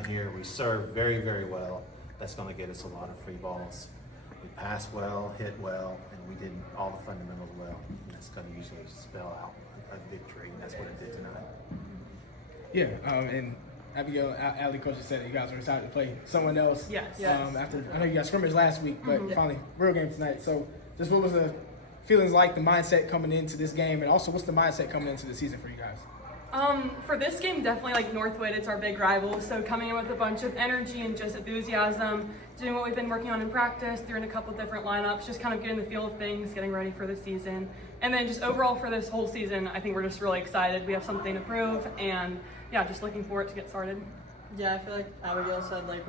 down here. We serve very, very well. That's going to get us a lot of free balls. We pass well, hit well, and we did all the fundamentals well. And that's going to usually spell out a victory, and that's what it did tonight. Yeah, and Abigail, Ali, coach said that you guys were excited to play someone else. Yes. After I know you got scrimmage last week, but finally real game tonight. So, just what was the feelings like, the mindset coming into this game, and also what's the mindset coming into the season for you guys? For this game, definitely like Northwood, it's our big rival. So coming in with a bunch of energy and just enthusiasm, doing what we've been working on in practice, doing a couple different lineups, just kind of getting the feel of things, getting ready for the season. And then just overall for this whole season, I think we're just really excited. We have something to prove, and yeah, just looking forward to get started. Yeah, I feel like Abigail said, like,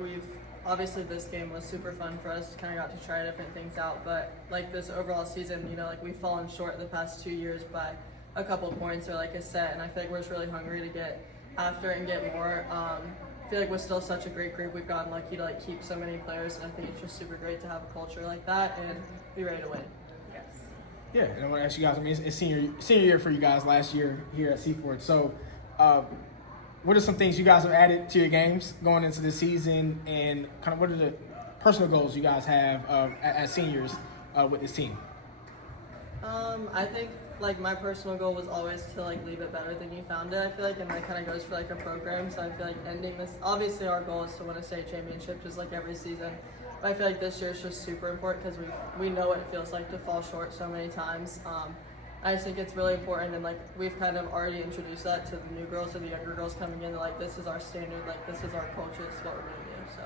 obviously this game was super fun for us, kind of got to try different things out, but like this overall season, you know, like we've fallen short the past 2 years by a couple of points or like a set, and I feel like we're just really hungry to get after it and get more. I feel like we're still such a great group. We've gotten lucky to like keep so many players, and I think it's just super great to have a culture like that and be ready to win. Yes. Yeah, and I want to ask you guys, I mean, it's senior year for you guys last year here at Seaforth. So, what are some things you guys have added to your games going into this season, and kind of what are the personal goals you guys have as seniors with this team? I think like my personal goal was always to like leave it better than you found it. I feel like, and that kind of goes for like a program. So I feel like ending this, obviously our goal is to win a state championship just like every season. But I feel like this year is just super important because we know what it feels like to fall short so many times. I just think it's really important, and like we've kind of already introduced that to the new girls or the younger girls coming in. Like this is our standard, like this is our culture, this is what we're gonna do. So.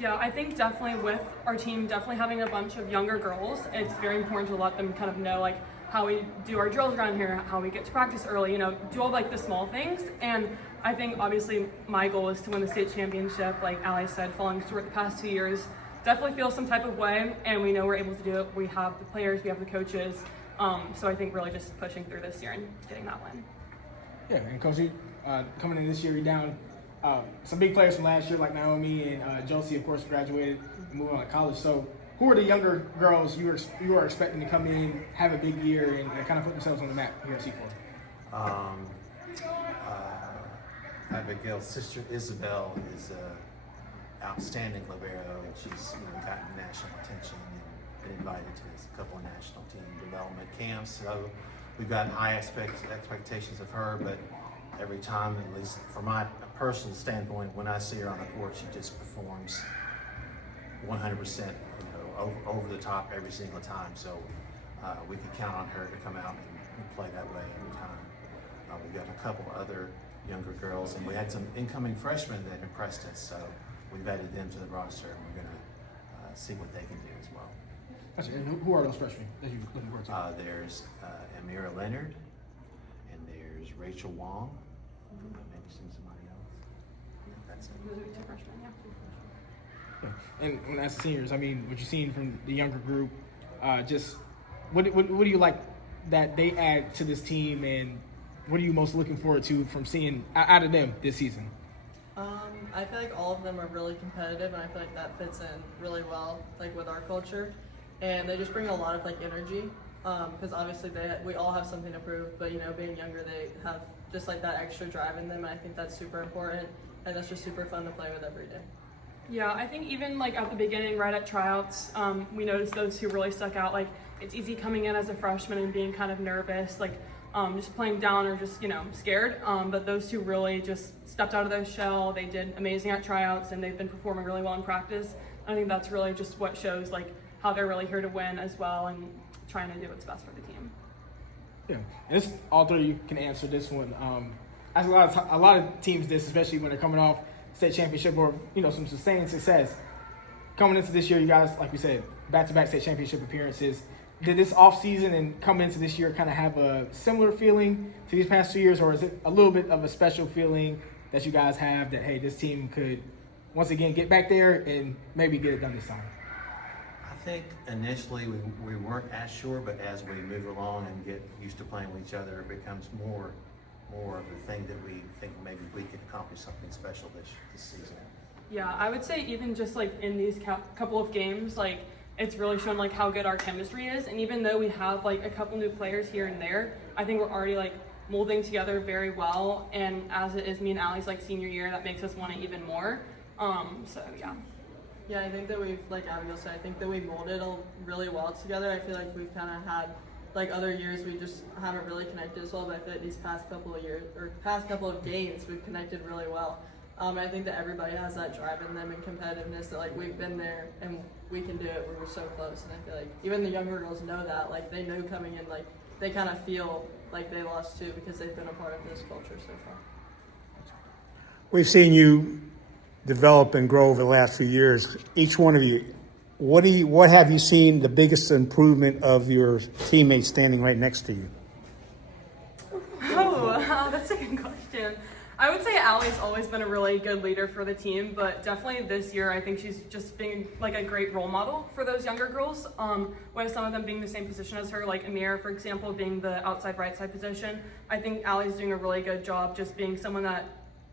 Yeah, I think definitely with our team, definitely having a bunch of younger girls, it's very important to let them kind of know like how we do our drills around here, how we get to practice early, you know, do all like the small things. And I think obviously my goal is to win the state championship. Like Ali said, falling short the past 2 years, definitely feel some type of way, and we know we're able to do it. We have the players, we have the coaches. So I think really just pushing through this year and getting that win. Yeah, and Coach, coming in this year, you're down some big players from last year like Naomi and Josie, of course, graduated and moved on to college. So who are the younger girls you are expecting to come in, have a big year, and kind of put themselves on the map here at Seaforth? Abigail's sister Isabel is an outstanding libero, and she's gotten national attention and been invited to a couple of national team development camps. So we've gotten high expectations of her, but every time, at least from my personal standpoint, when I see her on the court, she just performs 100%, over the top every single time. So we can count on her to come out and play that way every time. We've got a couple other younger girls, and we had some incoming freshmen that impressed us. So we've added them to the roster, and we're going to see what they can do as well. Gotcha. And who are those freshmen that you're looking forward to? There's Amira Leonard, and there's Rachel Wong. Maybe somebody else. That's it. Those are two freshmen, yeah. Yeah. And when as seniors, I mean, what you're seeing from the younger group, just what do you like that they add to this team, and what are you most looking forward to from seeing out of them this season? I feel like all of them are really competitive, and I feel like that fits in really well, like with our culture. And they just bring a lot of like energy, because obviously we all have something to prove. But being younger, they have just like that extra drive in them, and I think that's super important, and that's just super fun to play with every day. Yeah, I think even like at the beginning, right at tryouts, we noticed those who really stuck out. Like it's easy coming in as a freshman and being kind of nervous, like just playing down or just scared. But those two really just stepped out of their shell. They did amazing at tryouts, and they've been performing really well in practice. I think that's really just what shows like how they're really here to win as well, and trying to do what's best for the team. Yeah, and this, all three of you can answer this one. As a lot of teams, especially when they're coming off state championship or some sustained success. Coming into this year, you guys, like we said, back-to-back state championship appearances. Did this offseason and coming into this year kind of have a similar feeling to these past 2 years, or is it a little bit of a special feeling that you guys have that, hey, this team could once again get back there and maybe get it done this time? I think initially we weren't as sure, but as we move along and get used to playing with each other, it becomes more of a thing that we think maybe we could accomplish something special this season. Yeah, I would say even just like in these couple of games, like it's really shown like how good our chemistry is. And even though we have like a couple new players here and there, I think we're already like molding together very well. And as it is me and Allie's like senior year, that makes us want it even more. So yeah. Yeah, I think that we've, like Abigail said, I think that we molded really well together. I feel like we've kind of had, like other years, we just haven't really connected as well, but I feel like these past couple of years, or past couple of games, we've connected really well. I think that everybody has that drive in them and competitiveness that, like, we've been there and we can do it. We were so close, and I feel like even the younger girls know that. Like, they know coming in, like, they kind of feel like they lost too because they've been a part of this culture so far. We've seen you develop and grow over the last few years. Each one of you, what have you seen the biggest improvement of your teammates standing right next to you? Oh, that's a good question. I would say Allie's always been a really good leader for the team, but definitely this year I think she's just being like a great role model for those younger girls, with some of them being the same position as her, like Amir, for example, being the outside right side position. I think Allie's doing a really good job just being someone that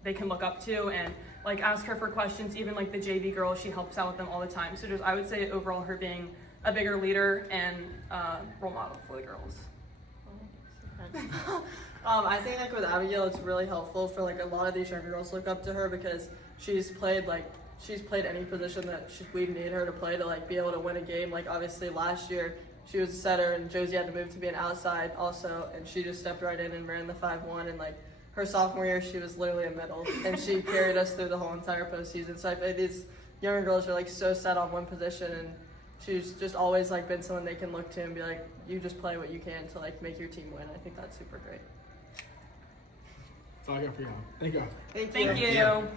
they can look up to and like ask her for questions. Even like the JV girls, she helps out with them all the time. So just I would say overall her being a bigger leader and role model for the girls. I think like with Abigail, it's really helpful for like a lot of these younger girls to look up to her because she's played any position that we need her to play to like be able to win a game. Like obviously last year she was a setter and Josie had to move to be an outside also, and she just stepped right in and ran the 5-1. And like her sophomore year, she was literally a middle, and she carried us through the whole entire postseason. So I feel like these younger girls are like so set on one position, and she's just always like been someone they can look to and be like, you just play what you can to like make your team win. I think that's super great. That's all I got for y'all. Thank y'all. Thank Thank you. you.